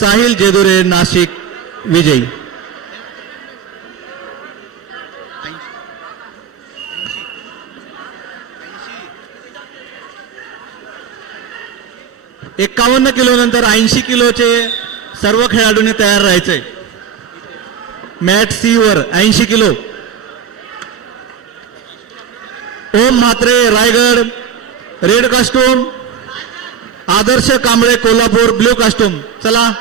साहिल जेदुरे नाशिक विजयी. एक्कावन्न किलो नंतर ऐंशी किलोचे सर्व खेळाडूंनी तयार राहायचंय. मॅट सी वर ऐंशी kilo. Om Mhatre Raigad red costume. Adarsh Kamble Kolhapur blue costume. चला.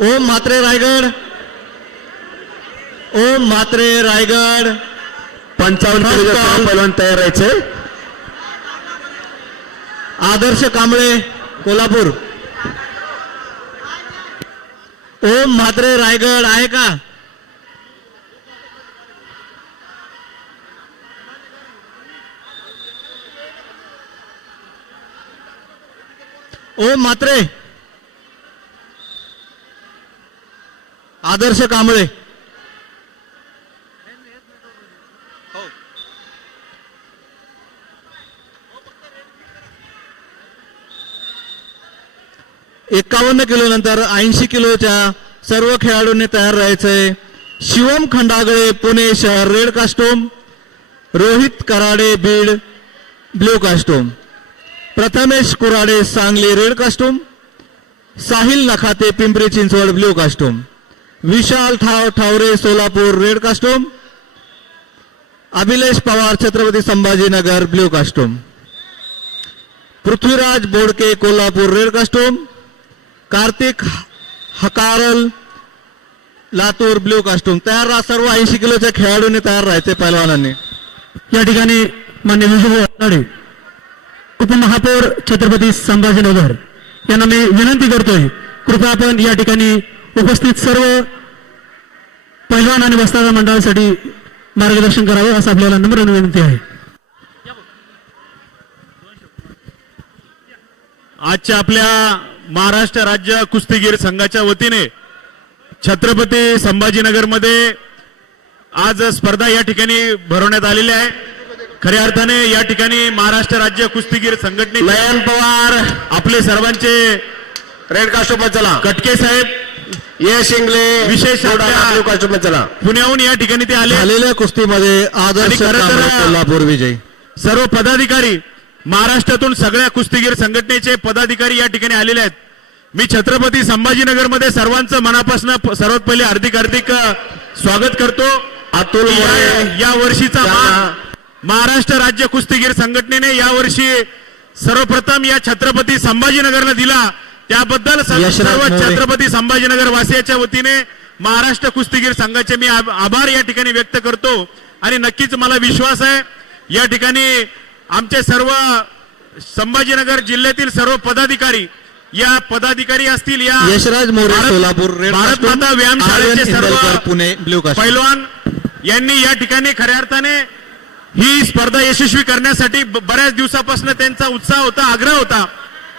ओम म्हात्रे रायगड. ओम म्हात्रे रायगड. पंचावन्न पहिलवान तयार राहायचे. आदर्श कांबळे कोल्हापूर. ओम म्हात्रे रायगड आहे का? ओम म्हात्रे आदर्श कांबळे. एकावन्न किलो नंतर ऐंशी किलोच्या सर्व खेळाडूंनी तयार राहायचंय. शिवम खंडागळे पुणे शहर red costume Rohit Karade Beed blue costume. Prathamesh Kurade Sangli red costume Sahil Nakhate Pimpri Chinchwad blue costume. Vishal ठाव Thavare Solapur red costume. Abhilesh Pawar Chhatrapati Sambhajinagar blue costume. Prithviraj Bodke Kolhapur red costume. Kartik Hakaral Latur blue costume. तयार राहा सर्व ऐंशी किलोच्या खेळाडूंनी तयार राहायचे पहिलवानांनी या ठिकाणी मान्य विजय उपमहापौर छत्रपती संभाजीनगर यांना मी विनंती करतोय कृपया आपण या ठिकाणी उपस्थित सर्व पैलवान आणि वस्तादा मंडळासाठी मार्गदर्शन करावं असं आपल्याला नम्र विनंती आहे. आजच्या आपल्या महाराष्ट्र राज्य कुस्तीगीर संघाच्या वतीने छत्रपती संभाजीनगरमध्ये आज स्पर्धा या ठिकाणी भरवण्यात आलेली आहे. खऱ्या अर्थाने या ठिकाणी महाराष्ट्र राज्य कुस्तीगीर संघटने नयन पवार. आपले सर्वांचे रेड कास्टोम चला. कटके साहेब यश इंगले विशेष चला. पुण्याहून या ठिकाणी ते आले. झालेल्या कुस्तीमध्ये आदर्श कोल्हापूर विजय. सर्व पदाधिकारी महाराष्ट्रातून सगळ्या कुस्तीगीर संघटनेचे पदाधिकारी या ठिकाणी आलेले आहेत. मी छत्रपती संभाजीनगरमध्ये सर्वांचं मनापासून सर्वात पहिले हार्दिक हार्दिक स्वागत करतो. अतुल या वर्षीचा महाराष्ट्र राज्य कुस्तीगीर संघटनेने या वर्षी सर्वप्रथम या छत्रपती संभाजीनगरला दिला. त्याबद्दल सर्व. छत्रपती संभाजीनगर वासियाच्या वतीने महाराष्ट्र कुस्तीगीर संघाचे मी आभ- आभार या ठिकाणी व्यक्त करतो. आणि नक्कीच मला विश्वास आहे या ठिकाणी आमचे सर्व संभाजीनगर जिल्ह्यातील सर्व पदाधिकारी या पदाधिकारी असतील या यशराज मोरे सोलापूर भारत माता व्यायाम शाळेचे आर्यन इंदलकर, सर्व पुणे पैलवान यांनी या ठिकाणी खऱ्या अर्थाने ही स्पर्धा यशस्वी करण्यासाठी बऱ्याच दिवसापासून त्यांचा उत्साह होता आग्रह होता.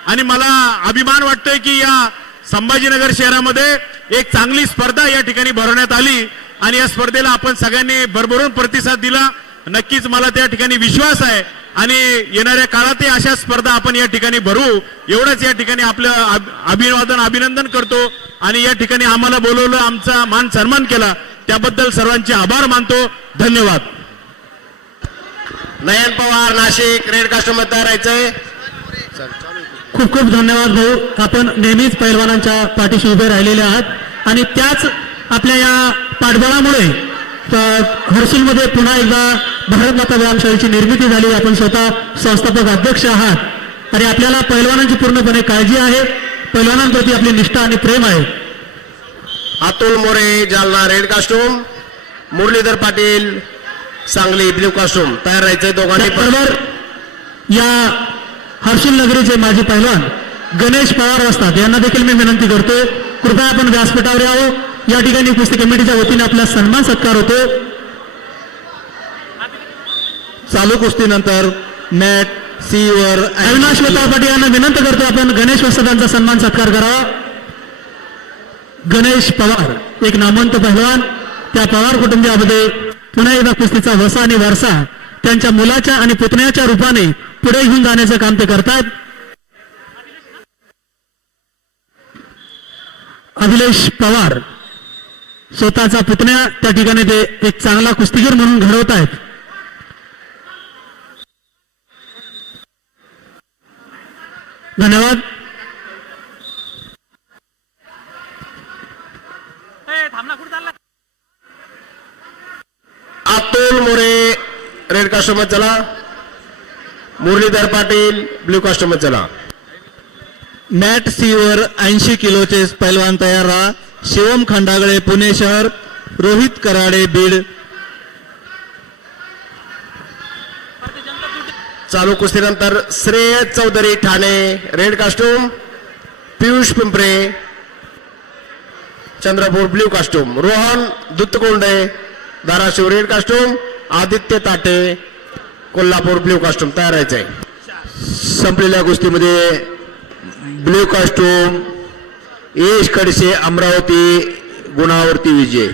आणि मला अभिमान वाटतोय की या संभाजीनगर शहरामध्ये एक चांगली स्पर्धा या ठिकाणी भरवण्यात आली. आणि या स्पर्धेला आपण सगळ्यांनी भरभरून प्रतिसाद दिला. नक्कीच मला त्या ठिकाणी विश्वास आहे. आणि येणाऱ्या काळातही अशा स्पर्धा आपण या ठिकाणी भरू. एवढंच या ठिकाणी आपलं अभिवादन अभिनंदन करतो. आणि या ठिकाणी आम्हाला बोलवलं आमचा मान सन्मान केला. त्याबद्दल सर्वांचे आभार मानतो. धन्यवाद. नयन पवार नाशिक रेड कास्टम तयार राहायचंय. खूप खूप धन्यवाद भाऊ. आपण नेहमीच पैलवानांच्या पाठीशी उभे राहिलेले आहात. आणि त्याच आपल्या या पाठबळामुळे हर्सुलमध्ये पुन्हा एकदा भारत माता व्यायामशाळेची निर्मिती झाली. आपण स्वतः संस्थापक अध्यक्ष आहात. आणि आपल्याला पैलवानांची पूर्णपणे काळजी आहे. पैलवानांप्रती आपली निष्ठा आणि प्रेम आहे. Atul More Jalna red costume Muralidhar Patil Sangli blue costume तयार राहायचंय दोघांनी त्याचबरोबर या हर्षुल नगरीचे माजी पैलवान गणेश पवार असतात. यांना देखील मी विनंती करतो कृपया आपण व्यासपीठावर यावं. या ठिकाणी कुस्ती कमिटीच्या वतीने आपला सन्मान सत्कार होतो. चालू कुस्तीनंतर मॅट सी वर अविनाश पाटील यांना विनंती करतो आपण गणेश वसतांचा सन्मान सत्कार करावा गणेश पवार एक नामवंत पहलवान त्या पवार कुटुंबियामध्ये पुन्हा एकदा कुस्तीचा वसा आणि वारसा त्यांच्या मुलाच्या आणि पुतण्याच्या रूपाने पुढे घेऊन जाण्याचं काम ते करतायत. अभिलेश पवार स्वतःचा पुतण्या त्या ठिकाणी ते एक चांगला कुस्तीगीर म्हणून घडवत आहेत धन्यवाद अतुल मोरे रेड कास्टमर चला. मुरलीधर पाटील ब्ल्यू कास्टमर चला मॅट सी वर ऐंशी किलोचे पैलवान तयार राहा. शिवम खंडागळे पुणे शहर. रोहित कराडे बीड. चालू कुस्तीनंतर Shrey Chaudhari Thane red costume Piyush Pimpre. Chandrapur blue costume Rohan Duttakonde Dharashiv red costume Aditya Tate. Kolhapur blue costume तयार आहे. संपलेल्या गोष्टीमध्ये ब्ल्यू कास्टूम येश कडसे अमरावती गुणावरती विजय.